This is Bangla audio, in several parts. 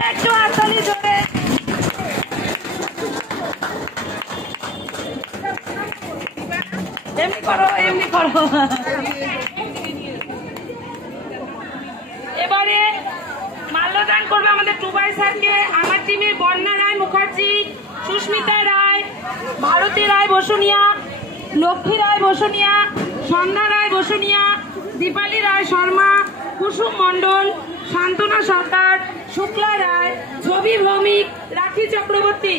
একটু হাততালি জোরে। এমনি করো, এমনি করো। এবারে মাল্যদান করবে আমাদের টুবাই স্যারকে। আমার টিমের বন্যা রায় মুখার্জি, সুস্মিতা রায়, ভারতী রায় বসুনিয়া, লক্ষ্মী রায় বসুনিয়া, সন্ধ্যা রায় বসুনিয়া, দীপালি রায় শর্মা, কুসুম মণ্ডল, শান্তনা সরকার, শুক্লা রায়, ছবি ভৌমিক, রাখি চক্রবর্তী।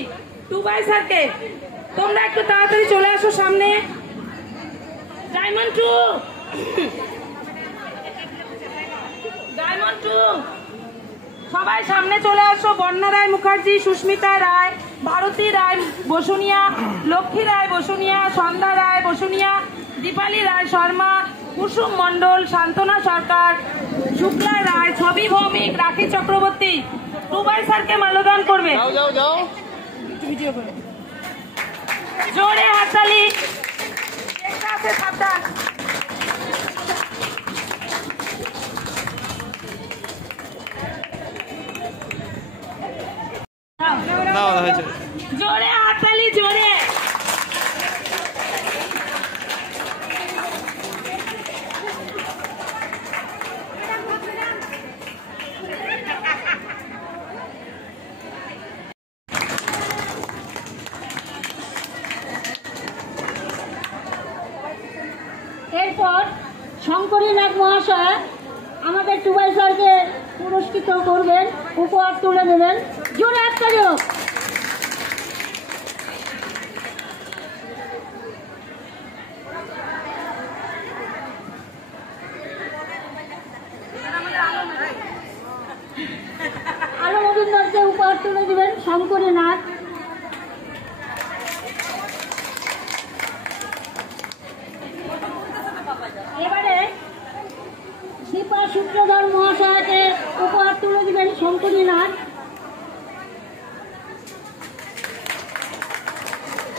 টুবাই স্যারকে তোমরা একটু তাড়াতাড়ি চলে আসো সামনে। ডায়মন্ড টু, ডায়মন্ড টু, সবাই সামনে চলে আসো। বন্যা রায় মুখার্জি, সুস্মিতা রায়, ভারতী রায় বসুনিয়া, লক্ষ্মী রায় বসুনিয়া, সন্ধ্যা রায় বসুনিয়া, দীপালি রায় শর্মা, কুসুম মণ্ডল, শান্তনা সরকার, শুক্লা রায়, ছবি ভৌমিক, রাখি চক্রবর্তী। টুবাই স্যারকে মাল্যদান করবে। জোরে হাততালি। আছে সাবধান। জোরে হাততালি, জোরে। এরপর শঙ্করীনাথ মহাশয় আমাদের টুবাই স্যারকে পুরস্কৃত করবেন, উপহার তুলে দেবেন। জোরে হাততালি হোক। আলো মজুমদারকে উপহার তুলে দেবেন শঙ্করীনাথ। এবারে দীপা সূত্রধর মহাশয়কে উপহার তুলে দিবেন শঙ্করীনাথ।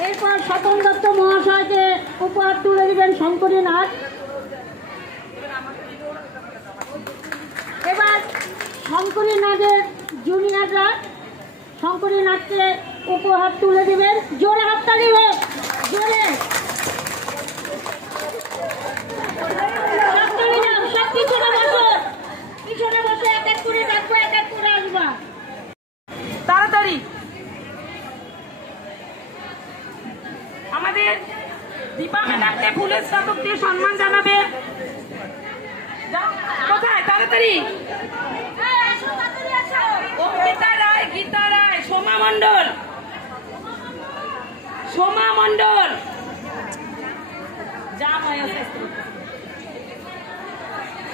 এরপর স্বপন দত্ত মহাশয়কে উপহার তুলে দিবেন শঙ্করীনাথ। এবার শঙ্করীনাথের জুনিয়ররা শঙ্করীনাথকে উপহার তুলে দিবেন। জোরে হাততালি হোক, জোরে। পিছনে বসে এক এক করে ডাকবো, এক এক করে আসবা। তাড়াতাড়ি। আমাদের দীপা ম্যাডামকে ফুলের স্তবক দিয়ে সম্মান জানাবে। কোথায়? তাড়াতাড়ি। অঙ্কিতা রায়, গীতা রায়, সোমা মণ্ডল, সোমা মণ্ডল,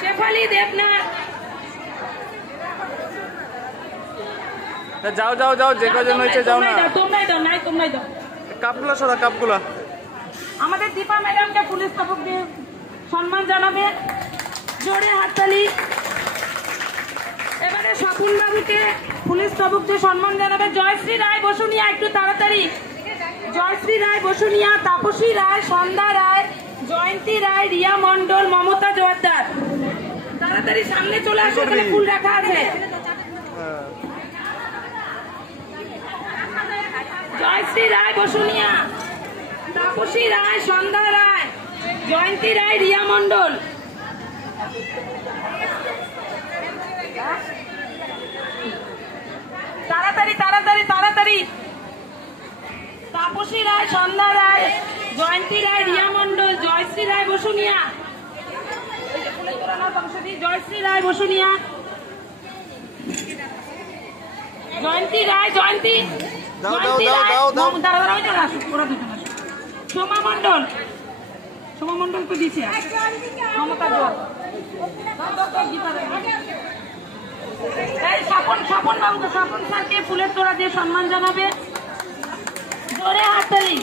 শেফালি দেবনাথ। যাও যাও যাও, যে কজন হয়েছে যাও না। তোমরাই দাও, নাই তোমরাই দাও কাপগুলো, সাদা কাপগুলো। আমাদের দীপা ম্যাডামকে পুলিশ স্তবক দিয়ে সম্মান জানাবে। জোরে হাততালি। এবারে স্বপন বাবুকে পুলিশ স্তবক দিয়ে সম্মান জানাবে জয়শ্রী রায় বসুনিয়া। একটু তাড়াতাড়ি। জয়শ্রী রায় বসুনিয়া, তাপসী রায়, সন্ধ্যা রায়, জয়ন্তী রায়, রিয়া মণ্ডল, মমতা জোয়ারদার। তাড়াতাড়ি সামনে চলে আসো, এখানে ফুল রাখা আছে। জয়শ্রী রায় বসুনিয়া, তাপসী রায়, সন্ধ্যা রায়, জয়ন্তী রায়, রিয়া মণ্ডল। তাড়াতাড়ি তাড়াতাড়ি তাড়াতাড়ি। তাপসী রায়, সন্ধ্যা রায়, জয়ন্তী রায়, রিয়া মণ্ডল, জয়শ্রী রায় বসুনিয়া, জয়শ্রী রায় বসুনিয়া, জয়ন্তী রায়, জয়ন্তী, সোমা মণ্ডল, সোমা মণ্ডল তো দিচ্ছে, মমতা স্বপন বাবুকে, স্বপন স্যারকে ফুলের তোড়া দিয়ে সম্মান জানাবে। জোরে হাততালি।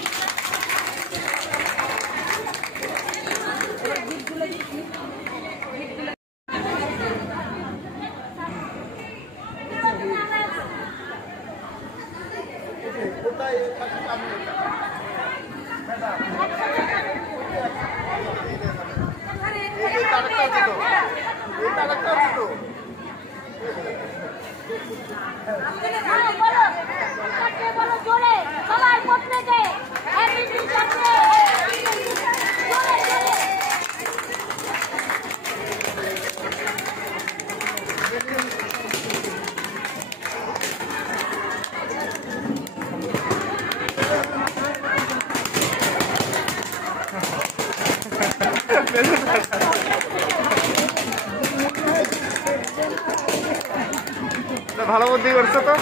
বলো বলো জোরে সবার প্রত্যেকে হ্যাপি টিচার্স ডে জোরে জোরে ভালো বুদ্ধি করছো তো।